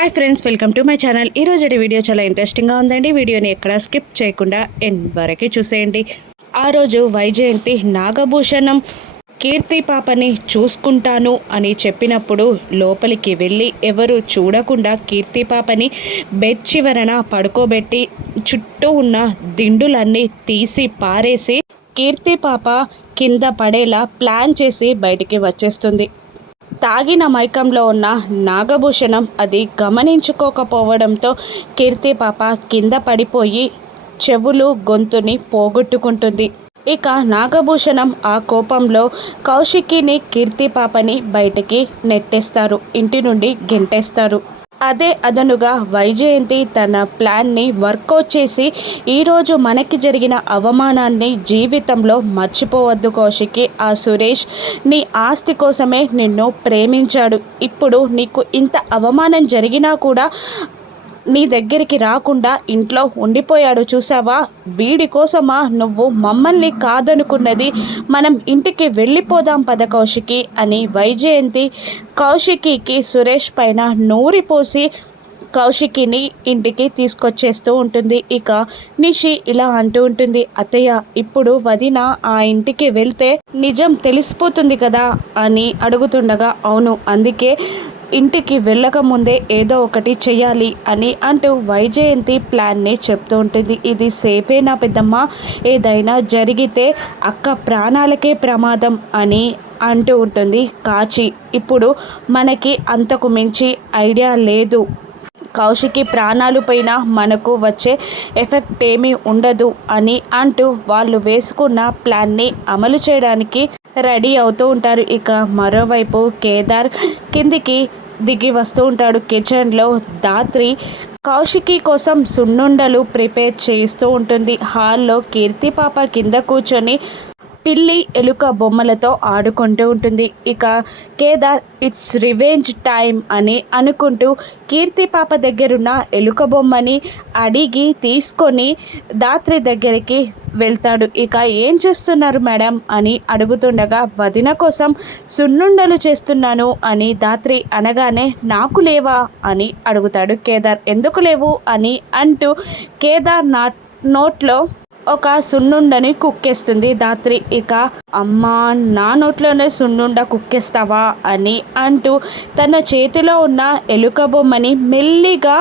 Hi friends, welcome to my channel. ఈరోజు video చాలా ఇంట్రెస్టింగ్గా ఉందండి. వీడియోని ఎక్కడ స్కిప్ చేయకుండా ఎండ్ వరకు చూసేయండి. ఆ రోజు వైజయంతి నాగభూషణం కీర్తి పాపని చూసుకుంటాను అని చెప్పినప్పుడు లోపలికి వెళ్ళి ఎవరు చూడకుండా కీర్తి పాపని బెడ్ చివరన పడుకోబెట్టి చుట్టూ ఉన్న దిండులన్నీ తీసి పారేసి కీర్తి పాప కింద పడేలా ప్లాన్ చేసి బయటికి వచ్చేస్తుంది. తాగిన మైకంలో ఉన్న నాగభూషణం అది గమనించుకోకపోవడంతో కీర్తి పాప కింద పడిపోయి చెవులు గొంతుని పోగొట్టుకుంటుంది. ఇక నాగభూషణం ఆ కోపంలో కౌశికిని కీర్తి పాపని బయటికి నెట్టేస్తారు, ఇంటి నుండి గెంటేస్తారు. అదే అదనుగా వైజయంతి తన ప్లాన్ని వర్కౌట్ చేసి ఈరోజు మనకి జరిగిన అవమానాన్ని జీవితంలో మర్చిపోవద్దు కౌశికి. ఆ సురేష్ నీ ఆస్తి కోసమే నిన్ను ప్రేమించాడు. ఇప్పుడు నీకు ఇంత అవమానం జరిగినా కూడా నీ దగ్గరికి రాకుండా ఇంట్లో ఉండిపోయాడు. చూసావా, వీడి కోసమా నువ్వు మమ్మల్ని కాదనుకున్నది? మనం ఇంటికి వెళ్ళిపోదాం పద కౌశికి అని వైజయంతి కౌశికికి సురేష్ పైన నూరిపోసి కౌశికిని ఇంటికి తీసుకొచ్చేస్తూ ఉంటుంది. ఇక నిషి ఇలా అంటూ ఉంటుంది, అత్తయ్య ఇప్పుడు వదిన ఆ ఇంటికి వెళ్తే నిజం తెలిసిపోతుంది కదా అని అడుగుతుండగా, అవును, అందుకే ఇంటికి వెళ్ళకముందే ఏదో ఒకటి చెయ్యాలి అని అంటూ వైజయంతి ప్లాన్ని చెప్తూ ఉంటుంది. ఇది సేఫేనా పెద్దమ్మ? ఏదైనా జరిగితే అక్క ప్రాణాలకే ప్రమాదం అని అంటూ ఉంటుంది కాచి. ఇప్పుడు మనకి అంతకు మించి ఐడియా లేదు. కౌశికి ప్రాణాలు పైన మనకు వచ్చే ఎఫెక్ట్ ఏమీ ఉండదు అని అంటూ వాళ్ళు వేసుకున్న ప్లాన్ని అమలు చేయడానికి రెడీ అవుతూ ఉంటారు. ఇక మరోవైపు కేదార్ కిందికి దిగి వస్తూ ఉంటాడు. కిచెన్లో ధాత్రి కౌశికి కోసం సున్నుండలు ప్రిపేర్ చేస్తూ ఉంటుంది. హాల్లో కీర్తి పాప కింద కూర్చొని పిల్లి ఎలుక బొమ్మలతో ఆడుకుంటూ ఉంటుంది. ఇక కేదార్ ఇట్స్ రివెంజ్ టైం అని అనుకుంటూ కీర్తి పాప దగ్గరున్న ఎలుక బొమ్మని అడిగి తీసుకొని ధాత్రి దగ్గరికి వెళ్తాడు. ఇక ఏం చేస్తున్నారు మేడం అని అడుగుతుండగా, వదిన కోసం సున్నుండలు చేస్తున్నాను అని ధాత్రి అనగానే, నాకు లేవా అని అడుగుతాడు కేదార్. ఎందుకు లేవు అని అంటూ కేదార్ నోట్లో ఒక సున్నుండని కుక్కేస్తుంది ధాత్రి. ఇక అమ్మా, నా నోట్లోనే సున్నుండ కుక్కేస్తావా అని అంటూ తన చేతిలో ఉన్న ఎలుక బొమ్మని మెల్లిగా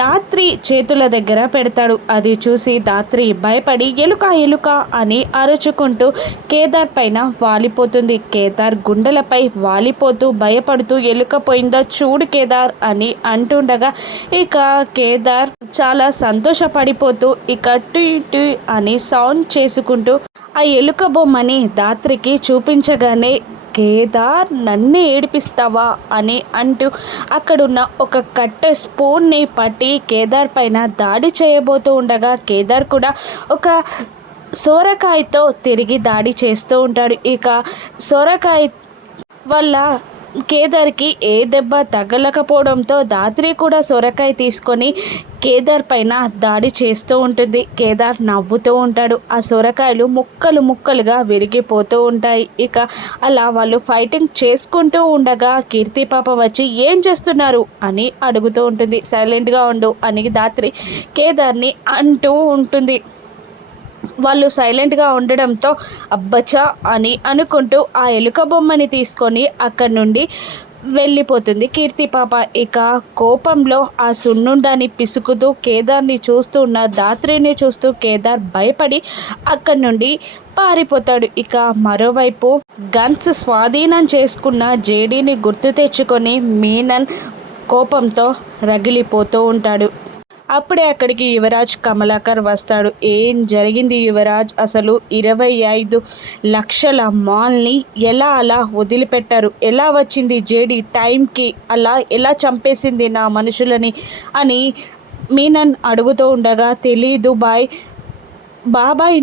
ధాత్రి చేతుల దగ్గర పెడతాడు. అది చూసి ధాత్రి భయపడి ఎలుక ఎలుక అని అరుచుకుంటూ కేదార్ పైన వాలిపోతుంది. కేదార్ గుండెలపై వాలిపోతూ భయపడుతూ, ఎలుక పోయిందో చూడు కేదార్ అని అంటుండగా ఇక కేదార్ చాలా సంతోషపడిపోతూ ఇక టీ టీ అని సౌండ్ చేసుకుంటూ ఆ ఎలుక బొమ్మని ధాత్రికి చూపించగానే, కేదార్ నన్ను ఏడిపిస్తావా అని అంటూ అక్కడున్న ఒక కట్టె స్పూన్ని పట్టి కేదార్ పైన దాడి చేయబోతూ ఉండగా కేదార్ కూడా ఒక సొరకాయతో తిరిగి దాడి చేస్తూ ఉంటాడు. ఇక సొరకాయ వల్ల కేదార్కి ఏ దెబ్బ తగలకపోవడంతో ధాత్రి కూడా సొరకాయ తీసుకొని కేదార్ పైన దాడి చేస్తూ ఉంటుంది. కేదార్ నవ్వుతూ ఉంటాడు. ఆ సొరకాయలు ముక్కలు ముక్కలుగా విరిగిపోతూ ఉంటాయి. ఇక అలా వాళ్ళు ఫైటింగ్ చేసుకుంటూ ఉండగా కీర్తి పాప వచ్చి ఏం చేస్తున్నారు అని అడుగుతూ ఉంటుంది. సైలెంట్గా ఉండు అని ధాత్రి కేదార్ని అంటూ ఉంటుంది. వాళ్ళు సైలెంట్గా ఉండడంతో అబ్బచ్చా అని అనుకుంటూ ఆ ఎలుక బొమ్మని తీసుకొని అక్కడి నుండి వెళ్ళిపోతుంది కీర్తి పాప. ఇక కోపంలో ఆ సున్నుండాన్ని పిసుకుతూ కేదార్ని చూస్తూ ఉన్న ధాత్రిని చూస్తూ కేదార్ భయపడి అక్కడి నుండి పారిపోతాడు. ఇక మరోవైపు గన్స్ స్వాధీనం చేసుకున్న జేడీని గుర్తు తెచ్చుకొని మీనన్ కోపంతో రగిలిపోతూ ఉంటాడు. అప్పుడే అక్కడికి యువరాజ్ కమలాకర్ వస్తాడు. ఏం జరిగింది యువరాజ్? అసలు 25 లక్షల మాల్ని ఎలా అలా వదిలిపెట్టారు? ఎలా వచ్చింది జేడీ టైంకి? అలా ఎలా చంపేసింది నా మనుషులని అని మీనన్ అడుగుతూ ఉండగా, తెలీదు బాబాయ్,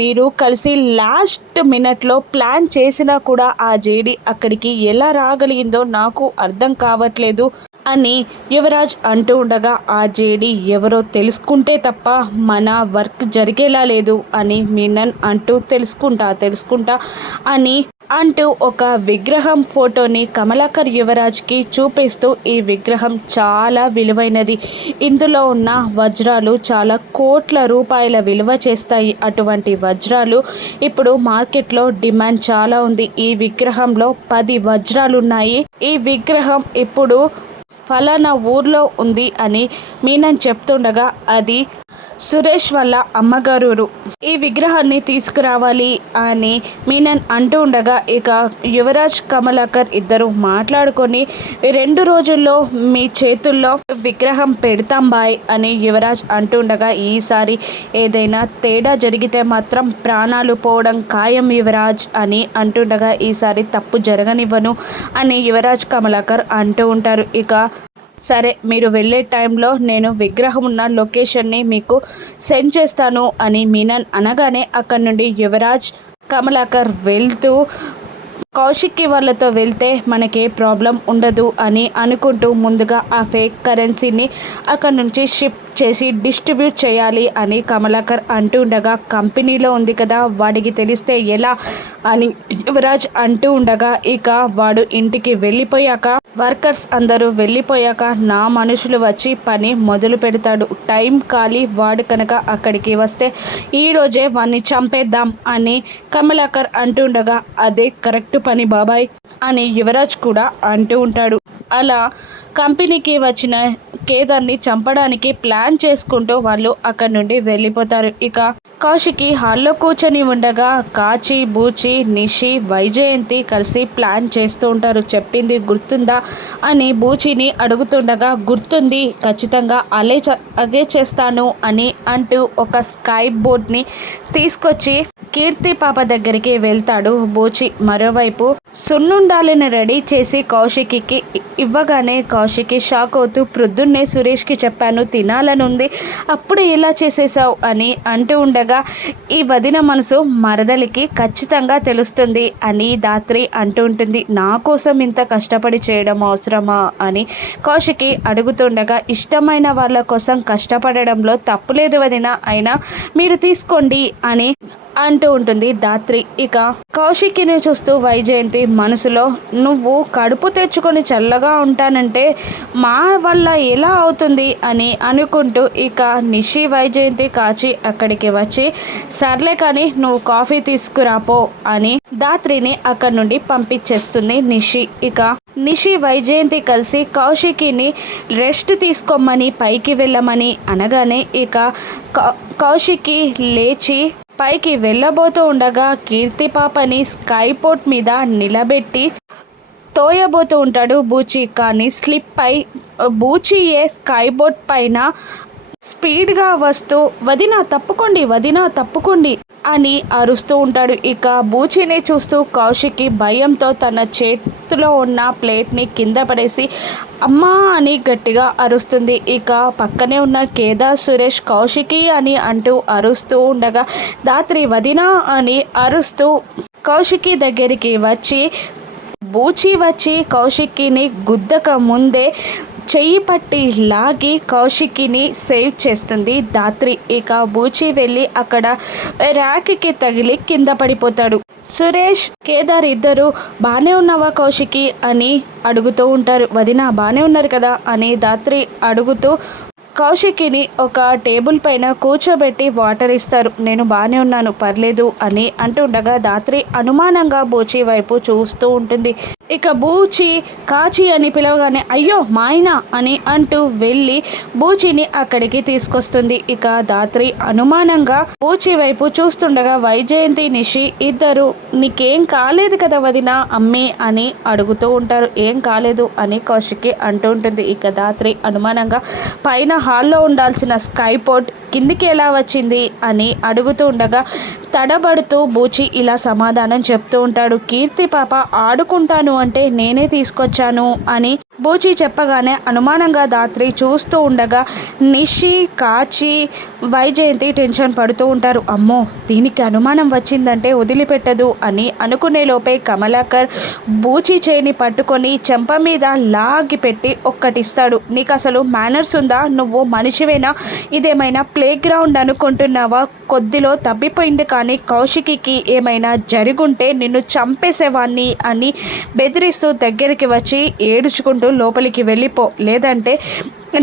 మీరు కలిసి లాస్ట్ మినిట్లో ప్లాన్ చేసినా కూడా ఆ జేడీ అక్కడికి ఎలా రాగలిగిందో నాకు అర్థం కావట్లేదు అని యువరాజ్ అంటూ ఉండగా, ఆ జేడీ ఎవరో తెలుసుకుంటే తప్ప మన వర్క్ జరిగేలా లేదు అని మీనన్ అంటూ తెలుసుకుంటా అని అంటూ ఒక విగ్రహం ఫోటోని కమలాకర్ యువరాజ్కి చూపిస్తూ, ఈ విగ్రహం చాలా విలువైనది, ఇందులో ఉన్న వజ్రాలు చాలా కోట్ల రూపాయల విలువ చేస్తాయి, అటువంటి వజ్రాలు ఇప్పుడు మార్కెట్లో డిమాండ్ చాలా ఉంది, ఈ విగ్రహంలో 10 వజ్రాలు ఉన్నాయి, ఈ విగ్రహం ఇప్పుడు ఫలానా ఊర్లో ఉంది అని మీనన్ చెప్తుండగా అది సురేష్ వాళ్ళ అమ్మగారు ఈ విగ్రహాన్ని తీసుకురావాలి అని మీనన్ అంటూ ఉండగా, ఇక యువరాజ్ కమలాకర్ ఇద్దరు మాట్లాడుకొని 2 రోజుల్లో మీ చేతుల్లో విగ్రహం పెడతాం బాయ్ అని యువరాజ్ అంటుండగా, ఈసారి ఏదైనా తేడా జరిగితే మాత్రం ప్రాణాలు పోవడం ఖాయం యువరాజ్ అని అంటుండగా, ఈసారి తప్పు జరగనివ్వను అని యువరాజ్ కమలాకర్ అంటూ ఉంటారు. ఇక సరే, మీరు వెళ్ళే టైంలో నేను విగ్రహం ఉన్న లొకేషన్ని మీకు సెండ్ చేస్తాను అని మీనన్ అనగానే, అక్కడి నుండి యువరాజ్ కమలాకర్ వెళ్తూ కౌశిక్కి వాళ్ళతో వెళ్తే మనకే ప్రాబ్లం ఉండదు అని అనుకుంటూ ముందుగా ఆ ఫేక్ కరెన్సీని అక్కడ నుంచి షిఫ్ట్ చేసి డిస్ట్రిబ్యూట్ చేయాలి అని కమలాకర్ అంటూ ఉండగా, కంపెనీలో ఉంది కదా వాడికి తెలిస్తే ఎలా అని యువరాజ్ అంటూ ఉండగా, ఇక వాడు ఇంటికి వెళ్ళిపోయాక వర్కర్స్ అందరూ వెళ్ళిపోయాక నా మనుషులు వచ్చి పని మొదలు పెడతాడు, టైం ఖాళీ వాడు కనుక అక్కడికి వస్తే ఈరోజే వాడిని చంపేద్దాం అని కమలాకర్ అంటూ ఉండగా, అదే కరెక్ట్ పని బాబాయ్ అని యువరాజ్ కూడా అంటూ ఉంటాడు. అలా కంపెనీకి వచ్చిన కేదార్ని చంపడానికి ప్లాన్ చేసుకుంటూ వాళ్ళు అక్కడి నుండి వెళ్ళిపోతారు. ఇక కౌశికి హాల్లో కూర్చొని ఉండగా కాచి, బూచి, నిషి, వైజయంతి కలిసి ప్లాన్ చేస్తూ ఉంటారు. చెప్పింది గుర్తుందా అని బూచిని అడుగుతుండగా, గుర్తుంది, ఖచ్చితంగా అదే చేస్తాను అని అంటూ ఒక స్కై బోర్డ్ని తీసుకొచ్చి కీర్తి పాప దగ్గరికి వెళ్తాడు బూచి. మరోవైపు సున్నుండాలని రెడీ చేసి కౌశికి ఇవ్వగానే కౌశికి షాక్ అవుతూ, ప్రొద్దున్నే సురేష్కి చెప్పాను తినాలనుంది, అప్పుడు ఇలా చేసేసావు అని అంటూ ఉండగా, ఈ వదిన మనసు మరదలికి ఖచ్చితంగా తెలుస్తుంది అని ధాత్రి అంటూ ఉంటుంది. నా కోసం ఇంత కష్టపడి చేయడం అవసరమా అని కౌశికి అడుగుతుండగా, ఇష్టమైన వాళ్ళ కోసం కష్టపడడంలో తప్పులేదు వదిన, అయినా మీరు తీసుకోండి అని అంటూ ఉంటుంది ధాత్రి. ఇక కౌశికిని చూస్తూ వైజయంతి మనసులో, నువ్వు కడుపు తెచ్చుకొని చల్లగా ఉంటానంటే మా వల్ల ఎలా అవుతుంది అని అనుకుంటూ, ఇక నిషి, వైజయంతి, కాచి అక్కడికి వచ్చి, సర్లే కానీ నువ్వు కాఫీ తీసుకురాపో అని ధాత్రిని అక్కడి నుండి పంపించేస్తుంది నిషి. ఇక నిషి, వైజయంతి కలిసి కౌశికిని రెస్ట్ తీసుకోమని పైకి వెళ్ళమని అనగానే, ఇక కౌశికి లేచి పైకి వెళ్ళబోతూ ఉండగా కీర్తి పాపని స్కైపోర్ట్ మీద నిలబెట్టి తోయబోతూ ఉంటాడు బూచి. కానీ స్లిప్ అయి బూచియే స్కైబోర్డ్ పైన స్పీడ్గా వస్తూ, వదిన తప్పుకోండి, వదిన తప్పుకోండి అని అరుస్తూ ఉంటాడు. ఇక బూచిని చూస్తూ కౌశికి భయంతో తన చేతిలో ఉన్న ప్లేట్ని కింద పడేసి అమ్మా అని గట్టిగా అరుస్తుంది. ఇక పక్కనే ఉన్న కేదార్, సురేష్ కౌశికి అని అంటూ అరుస్తూ ఉండగా ధాత్రి వదిన అని అరుస్తూ కౌశికి దగ్గరికి వచ్చి, బూచి వచ్చి కౌశికిని గుద్దక ముందే చెయ్యి పట్టి లాగి కౌశికిని సేవ్ చేస్తుంది ధాత్రి. ఇక బూచి వెళ్ళి అక్కడ ర్యాక్కి తగిలి కింద పడిపోతాడు. సురేష్, కేదార్ ఇద్దరు బాగానే ఉన్నావా కౌశికి అని అడుగుతూ ఉంటారు. వదిన బాగానే ఉన్నారు కదా అని ధాత్రి అడుగుతూ కౌశికిని ఒక టేబుల్ పైన కూర్చోబెట్టి వాటర్ ఇస్తారు. నేను బాగానే ఉన్నాను, పర్లేదు అని అంటుండగా ధాత్రి అనుమానంగా బూచి వైపు చూస్తూ ఉంటుంది. ఇక బూచి కాచి అని పిలవగానే అయ్యో మాయనా అని అంటూ వెళ్ళి బూచిని అక్కడికి తీసుకొస్తుంది. ఇక ధాత్రి అనుమానంగా బూచి వైపు చూస్తుండగా వైజయంతి, నిషి ఇద్దరు నీకేం కాలేదు కదా వదిన అమ్మే అని అడుగుతూ ఉంటారు. ఏం కాలేదు అని కౌశికి అంటూ ఉంటుంది. ఇక ధాత్రి అనుమానంగా పైన హాల్లో ఉండాల్సిన స్కైపోర్ట్ కిందికి ఎలా వచ్చింది అని అడుగుతూ ఉండగా తడబడుతూ బూచి ఇలా సమాధానం చెప్తూ ఉంటాడు. కీర్తి పాప ఆడుకుంటాను అంటే నేనే తీసుకొచ్చాను అని బూచి చెప్పగానే అనుమానంగా ధాత్రి చూస్తూ ఉండగా నిషి కాచి వైజయంతి టెన్షన్ పడుతూ ఉంటారు. అమ్మో, దీనికి అనుమానం వచ్చిందంటే వదిలిపెట్టదు అని అనుకునే లోపే కమలాకర్ బూచి చేయిని పట్టుకొని చెంప మీద లాగి పెట్టి ఒక్కటిస్తాడు. నీకు అసలు మేనర్స్ ఉందా? నువ్వు మనిషివేనా? ఇదేమైనా ప్లే గ్రౌండ్ అనుకుంటున్నావా? కొద్దిలో తప్పిపోయింది, కానీ కౌశికి ఏమైనా జరుగుంటే నిన్ను చంపేసేవాణ్ణి అని బెదిరిస్తూ దగ్గరికి వచ్చి ఏడుచుకుంటూ లోపలికి వెళ్ళిపో, లేదంటే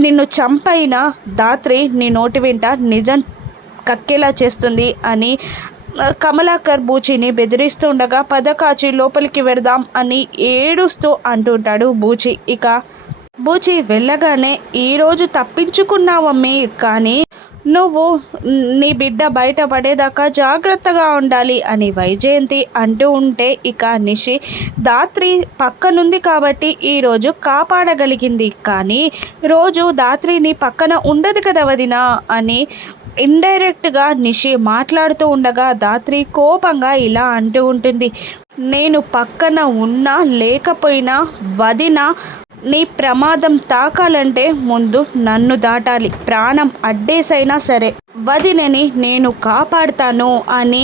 నిన్ను చంపైన ధాత్రి నీ నోటి వెంట నిజం కక్కేలా చేస్తుంది అని కమలాకర్ బూచిని బెదిరిస్తూ ఉండగా పద కాచి లోపలికి వెడదాం అని ఏడుస్తూ అంటుంటాడు బూచి. ఇక బూచి వెళ్ళగానే ఈరోజు తప్పించుకున్నావమ్మి, కానీ నువ్వు నీ బిడ్డ బయట పడేదాకా జాగ్రత్తగా ఉండాలి అని వైజయంతి అంటూ ఉంటే ఇక నిషి ధాత్రి పక్కనుంది కాబట్టి ఈరోజు కాపాడగలిగింది, కానీ రోజు ధాత్రిని పక్కన ఉండదు కదా వదినా అని ఇండైరెక్ట్గా నిషి మాట్లాడుతూ ఉండగా ధాత్రి కోపంగా ఇలా అంటూ ఉంటుంది. నేను పక్కన ఉన్నా లేకపోయినా వదిన నీ ప్రమాదం తాకాలంటే ముందు నన్ను దాటాలి, ప్రాణం అడ్డేసైనా సరే వదినని నేను కాపాడుతాను అని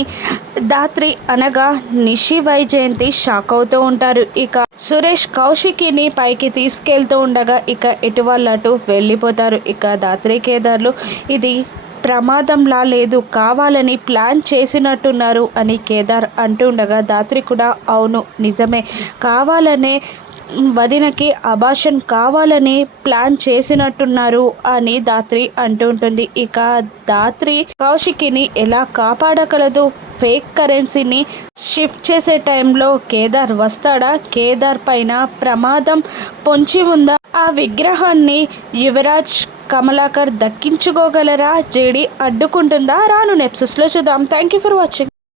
ధాత్రి అనగా నిషి వైజయంతి షాక్ అవుతూ ఉంటారు. ఇక సురేష్ కౌశికిని పైకి తీసుకెళ్తూ ఉండగా ఇక ఎటు వాళ్ళటు వెళ్ళిపోతారు. ఇక ధాత్రి కేదార్లు ఇది ప్రమాదంలా లేదు, కావాలని ప్లాన్ చేసినట్టున్నారు అని కేదార్ అంటుండగా ధాత్రి కూడా అవును నిజమే, కావాలనే వదినకి అబాషన్ కావాలని ప్లాన్ చేసినట్టున్నారు అని ధాత్రి అంటుంటుంది. ఇక ధాత్రి కౌశికిని ఎలా కాపాడగలదు? ఫేక్ కరెన్సీని షిఫ్ట్ చేసే టైంలో కేదార్ వస్తాడా? కేదార్ పైన ప్రమాదం పొంచి ఉందా? ఆ విగ్రహాన్ని యువరాజ్ కమలాకర్ దక్కించుకోగలరా? జేడి అడ్డుకుంటుందా? రాను నెప్సెస్లో చూద్దాం. Thank you for watching.